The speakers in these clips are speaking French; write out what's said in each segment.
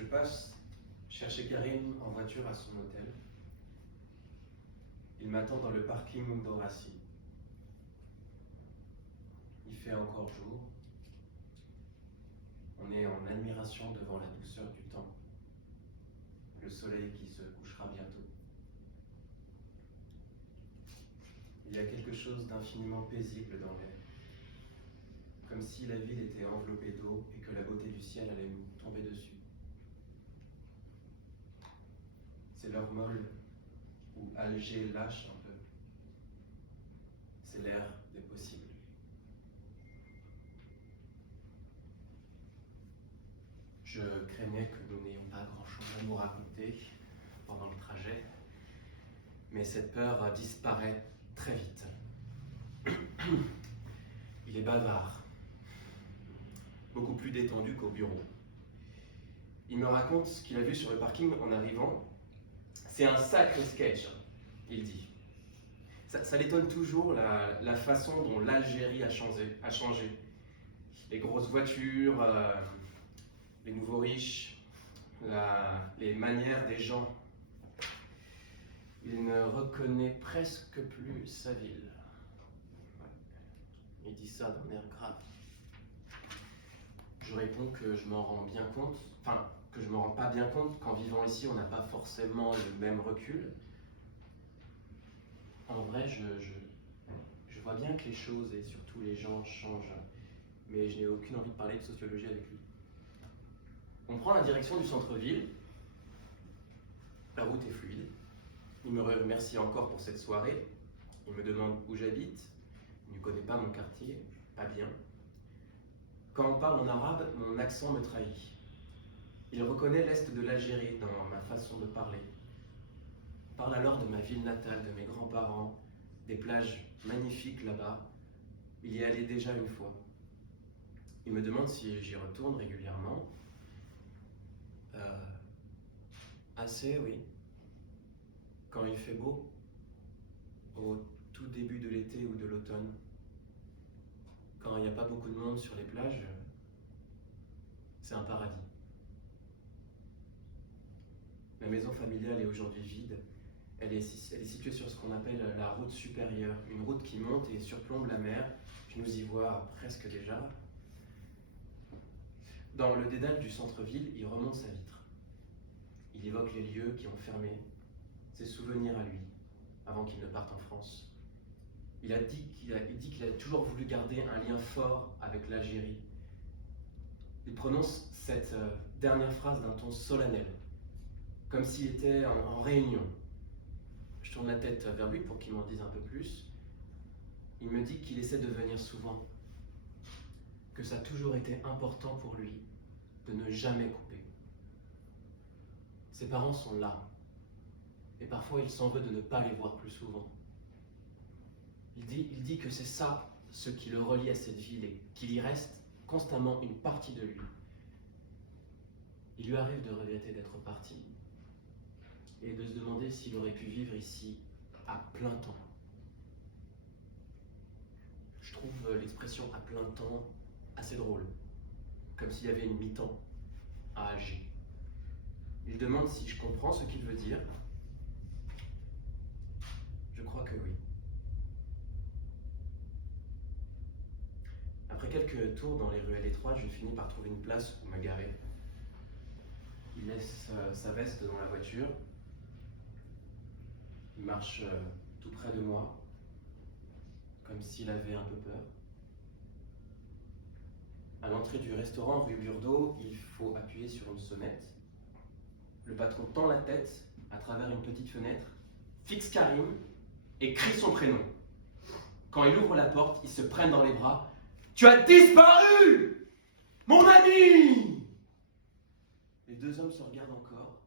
Je passe chercher Karim en voiture à son hôtel. Il m'attend dans le parking d'Horacie. Il fait encore jour. On est en admiration devant la douceur du temps. Le soleil qui se couchera bientôt. Il y a quelque chose d'infiniment paisible dans l'air. Comme si la ville était enveloppée d'eau et que la beauté du ciel allait nous tomber dessus. C'est l'heure molle où Alger lâche un peu. C'est l'ère des possibles. Je craignais que nous n'ayons pas grand-chose à nous raconter pendant le trajet, mais cette peur disparaît très vite. Il est bavard, beaucoup plus détendu qu'au bureau. Il me raconte ce qu'il a vu sur le parking en arrivant. C'est un sacré sketch, il dit. Ça l'étonne toujours la façon dont l'Algérie a changé. Les grosses voitures, les nouveaux riches, les manières des gens. Il ne reconnaît presque plus sa ville. Il dit ça d'un air grave. Je réponds que je m'en rends bien compte, que je me rends pas bien compte qu'en vivant ici, on n'a pas forcément le même recul. En vrai, je vois bien que les choses et surtout les gens changent, mais je n'ai aucune envie de parler de sociologie avec lui. On prend la direction du centre-ville. La route est fluide. Il me remercie encore pour cette soirée. Il me demande où j'habite. Il ne connaît pas mon quartier, pas bien. Quand on parle en arabe, mon accent me trahit. Il reconnaît l'est de l'Algérie dans ma façon de parler. On parle alors de ma ville natale, de mes grands-parents, des plages magnifiques là-bas. Il y est allé déjà une fois. Il me demande si j'y retourne régulièrement. Assez, oui. Quand il fait beau, au tout début de l'été ou de l'automne, quand il n'y a pas beaucoup de monde sur les plages, c'est un paradis. Ma maison familiale est aujourd'hui vide. Elle est située sur ce qu'on appelle la route supérieure, une route qui monte et surplombe la mer. Je nous y vois presque déjà. Dans le dédale du centre-ville, il remonte sa vitre. Il évoque les lieux qui ont fermé, ses souvenirs à lui, avant qu'il ne parte en France. Il dit qu'il a toujours voulu garder un lien fort avec l'Algérie. Il prononce cette dernière phrase d'un ton solennel, comme s'il était en réunion. Je tourne la tête vers lui pour qu'il m'en dise un peu plus. Il me dit qu'il essaie de venir souvent, que ça a toujours été important pour lui de ne jamais couper. Ses parents sont là, et parfois il s'en veut de ne pas les voir plus souvent. Il dit que c'est ça ce qui le relie à cette ville et qu'il y reste constamment une partie de lui. Il lui arrive de regretter d'être parti et de se demander s'il aurait pu vivre ici à plein temps. Je trouve l'expression à plein temps assez drôle, comme s'il y avait une mi-temps à Alger. Il demande si je comprends ce qu'il veut dire. Je crois que oui. Après quelques tours dans les ruelles étroites, je finis par trouver une place où me garer. Il laisse sa veste dans la voiture. Il marche tout près de moi, comme s'il avait un peu peur. À l'entrée du restaurant rue Burdeau, il faut appuyer sur une sonnette. Le patron tend la tête à travers une petite fenêtre, fixe Karim et crie son prénom. Quand il ouvre la porte, ils se prennent dans les bras. « Tu as disparu, mon ami !» Les deux hommes se regardent encore.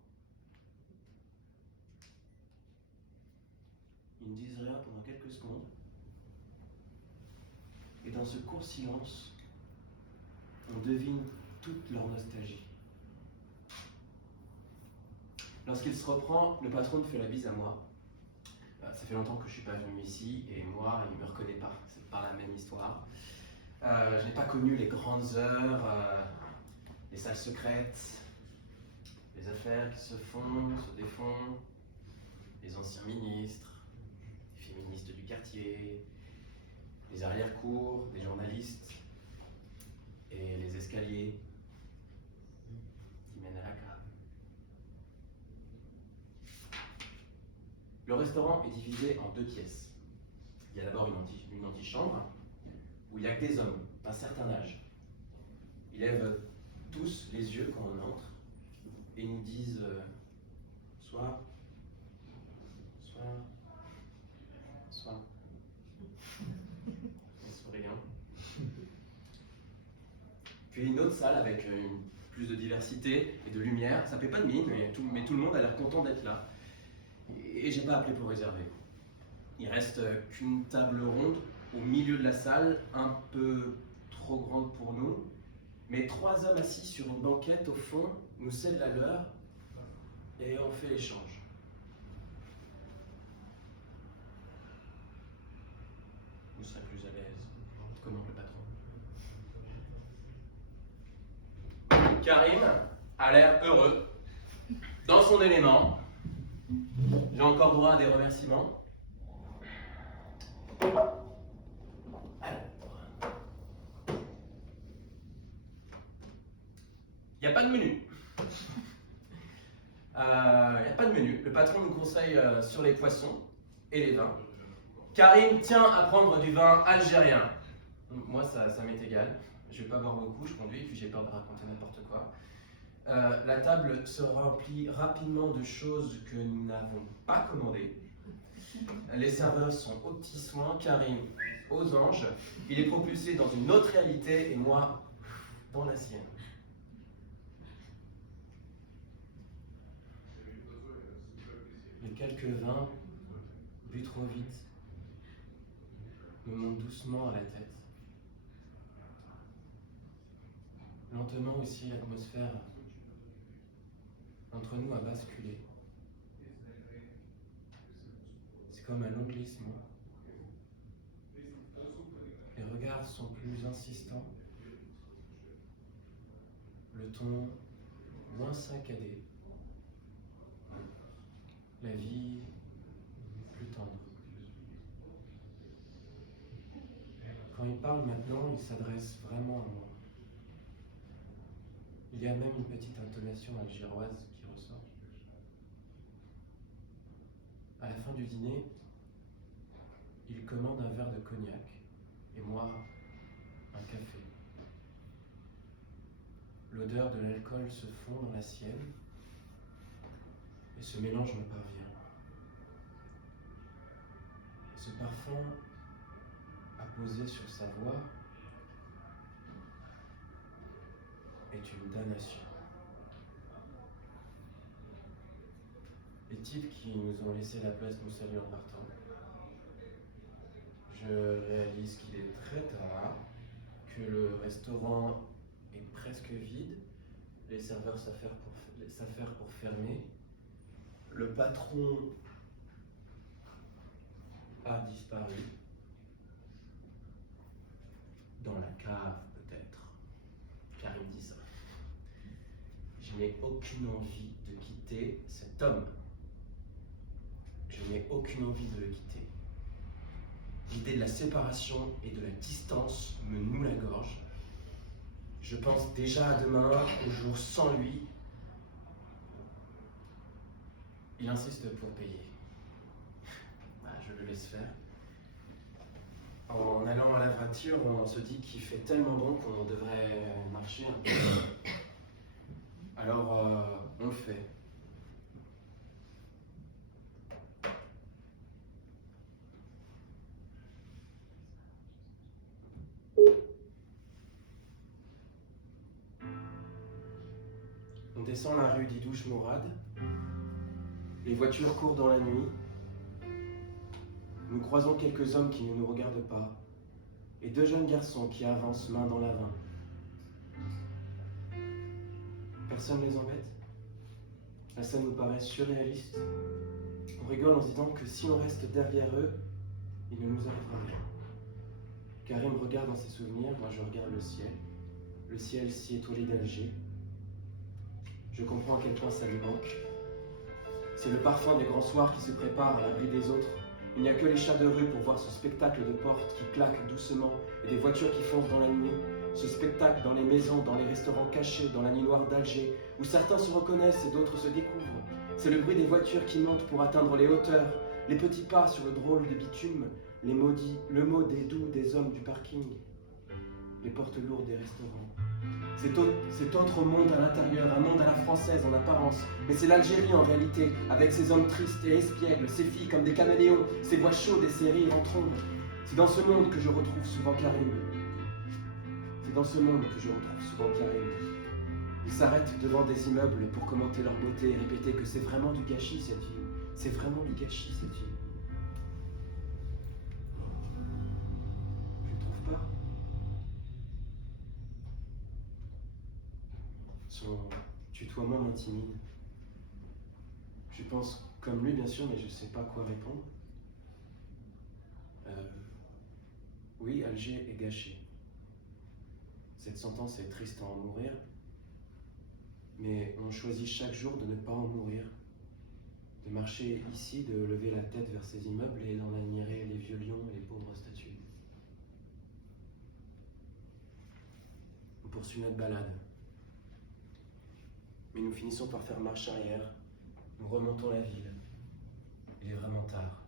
Ils ne disent rien pendant quelques secondes. Et dans ce court silence, on devine toute leur nostalgie. Lorsqu'il se reprend, le patron me fait la bise à moi. Ça fait longtemps que je ne suis pas venu ici, et moi, il ne me reconnaît pas. C'est pas la même histoire. Je n'ai pas connu les grandes heures, les salles secrètes, Les affaires qui se font, se défont, les anciens ministres, les féministes du quartier, les arrière-cours, les journalistes et les escaliers qui mènent à la cave. Le restaurant est divisé en 2 pièces. Il y a d'abord une antichambre où il n'y a que des hommes d'un certain âge. Ils lèvent tous les yeux quand on entre et nous disent soir, soir, soir. En souriant. Puis une autre salle avec plus de diversité et de lumière. Ça fait pas de mine, mais tout le monde a l'air content d'être là. Et j'ai pas appelé pour réserver. Il reste qu'une table ronde au milieu de la salle, un peu trop grande pour nous, mais 3 hommes assis sur une banquette au fond nous cèdent la leur et on fait l'échange. Vous serez plus à l'aise, commente le patron. Karim a l'air heureux, dans son élément. J'ai encore droit à des remerciements. Il n'y a pas de menu. Le patron nous conseille sur les poissons et les vins. Karim tient à prendre du vin algérien. Moi, ça m'est égal. Je ne vais pas boire beaucoup, je conduis, puis j'ai peur de raconter n'importe quoi. La table se remplit rapidement de choses que nous n'avons pas commandées. Les serveurs sont aux petits soins, Karim aux anges. Il est propulsé dans une autre réalité et moi dans la sienne. Les quelques vins, bu trop vite, me montent doucement à la tête. Lentement aussi, l'atmosphère entre nous a basculé. C'est comme un long glissement. Les regards sont plus insistants. Le ton moins saccadé. La vie plus tendre. Quand il parle maintenant, il s'adresse vraiment à moi. Il y a même une petite intonation algéroise qui ressort. À la fin du dîner, il commande un verre de cognac et moi un café. L'odeur de l'alcool se fond dans la sienne et ce mélange me parvient. Et ce parfum apposé sur sa voix est une damnation. Les types qui nous ont laissé la place nous saluent en partant. Je réalise qu'il est très tard, que le restaurant est presque vide, les serveurs s'affairent pour fermer, le patron a disparu, dans la cave peut-être, car il me dit ça. Je n'ai aucune envie de quitter cet homme. Je n'ai aucune envie de le quitter. L'idée de la séparation et de la distance me noue la gorge. Je pense déjà à demain, au jour sans lui. Il insiste pour payer. Je le laisse faire. En allant à la voiture, on se dit qu'il fait tellement bon qu'on devrait marcher un peu. Alors, on le fait. On descend la rue d'Idouche Mourad. Les voitures courent dans la nuit. Nous croisons quelques hommes qui ne nous regardent pas et 2 jeunes garçons qui avancent main dans la main. Personne ne les embête. La scène nous paraît surréaliste. On rigole en se disant que si on reste derrière eux, il ne nous arrivera rien. Karim regarde dans ses souvenirs, moi je regarde le ciel si étoilé d'Alger. Je comprends à quel point ça lui manque. C'est le parfum des grands soirs qui se préparent à l'abri des autres. Il n'y a que les chats de rue pour voir ce spectacle de portes qui claquent doucement et des voitures qui foncent dans la nuit. Ce spectacle dans les maisons, dans les restaurants cachés, dans la nuit noire d'Alger, où certains se reconnaissent et d'autres se découvrent. C'est le bruit des voitures qui montent pour atteindre les hauteurs, les petits pas sur le drôle de bitume, le mot des doux des hommes du parking, les portes lourdes des restaurants. Cet autre monde à l'intérieur, un monde à la française en apparence, mais c'est l'Algérie en réalité, avec ses hommes tristes et espiègles, ses filles comme des caméléons, ses voix chaudes et ses rires en trombe. C'est dans ce monde que je retrouve souvent Karim. C'est dans ce monde que je retrouve souvent Karim. Ils s'arrêtent devant des immeubles pour commenter leur beauté et répéter que c'est vraiment du gâchis cette ville. C'est vraiment du gâchis cette ville. Je ne trouve pas. Son tutoiement m'intimide. Je pense comme lui, bien sûr, mais je ne sais pas quoi répondre. Oui, Alger est gâché. Cette sentence est triste à en mourir, mais on choisit chaque jour de ne pas en mourir, de marcher ici, de lever la tête vers ces immeubles et d'en admirer les vieux lions et les pauvres statues. On poursuit notre balade, mais nous finissons par faire marche arrière. Nous remontons la ville. Il est vraiment tard.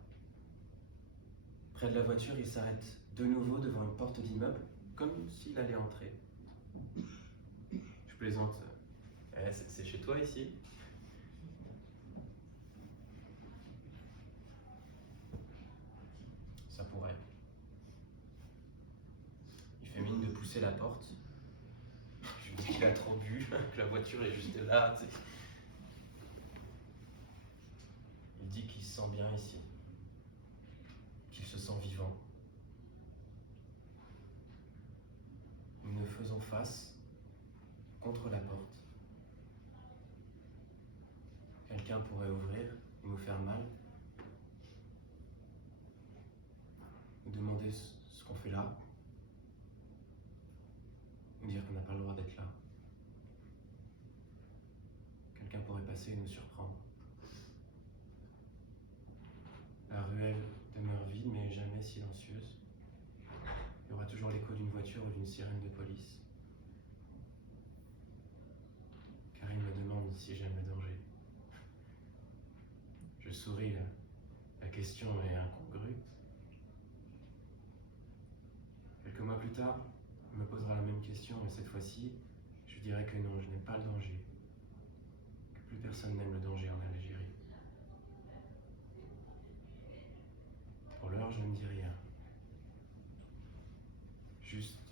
Près de la voiture, il s'arrête de nouveau devant une porte d'immeuble, comme s'il allait entrer. Je plaisante. C'est chez toi ici? Ça pourrait. Il fait mine de pousser la porte. Je me dis qu'il a trop bu, que la voiture est juste là. Tu sais. Il dit qu'il se sent bien ici, qu'il se sent vivant. Nous nous faisons face contre la porte. Quelqu'un pourrait ouvrir et nous faire mal. Nous demander ce qu'on fait là. Nous dire qu'on n'a pas le droit d'être là. Quelqu'un pourrait passer et nous surprendre. La ruelle demeure vide mais jamais silencieuse. Il y aura toujours l'écho d'une voiture ou d'une sirène de police. Karim me demande si j'aime le danger. Je souris, la question est incongrue. Quelques mois plus tard, il me posera la même question, mais cette fois-ci, je dirai que non, je n'aime pas le danger. Que plus personne n'aime le danger en Algérie. Pour l'heure, je ne dis rien. Juste